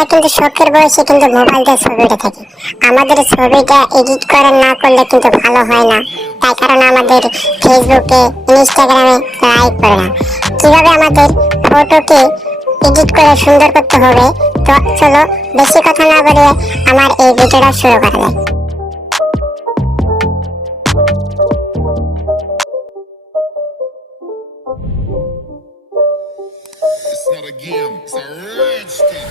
আমরা কিন্তু শখের বয়সে কিন্তু মোবাইল দিয়ে ছবি উঠে থাকি। আমাদের ছবিটা এডিট করে না করলে কিন্তু ভালো হয় না, তাই কারণে আমাদের ফেসবুকে ইনস্টাগ্রামে লাইক করে না। কিভাবে আমাদের ফটোকে এডিট করে সুন্দর করতে হবে, তো চলো বেশি কথা না বলে আমার এই ভিডিওটা শুরু করা যাক। It's not a game, it's a rich thing.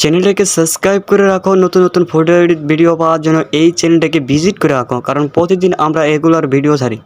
চ্যানেলটাকে সাবস্ক্রাইব করে রাখো, নতুন নতুন ফটো এডিট ভিডিও পাওয়ার জন্য এই চ্যানেলটাকে ভিজিট করে রাখো, কারণ প্রতিদিন আমরা এগুলার ভিডিও ছাড়ি।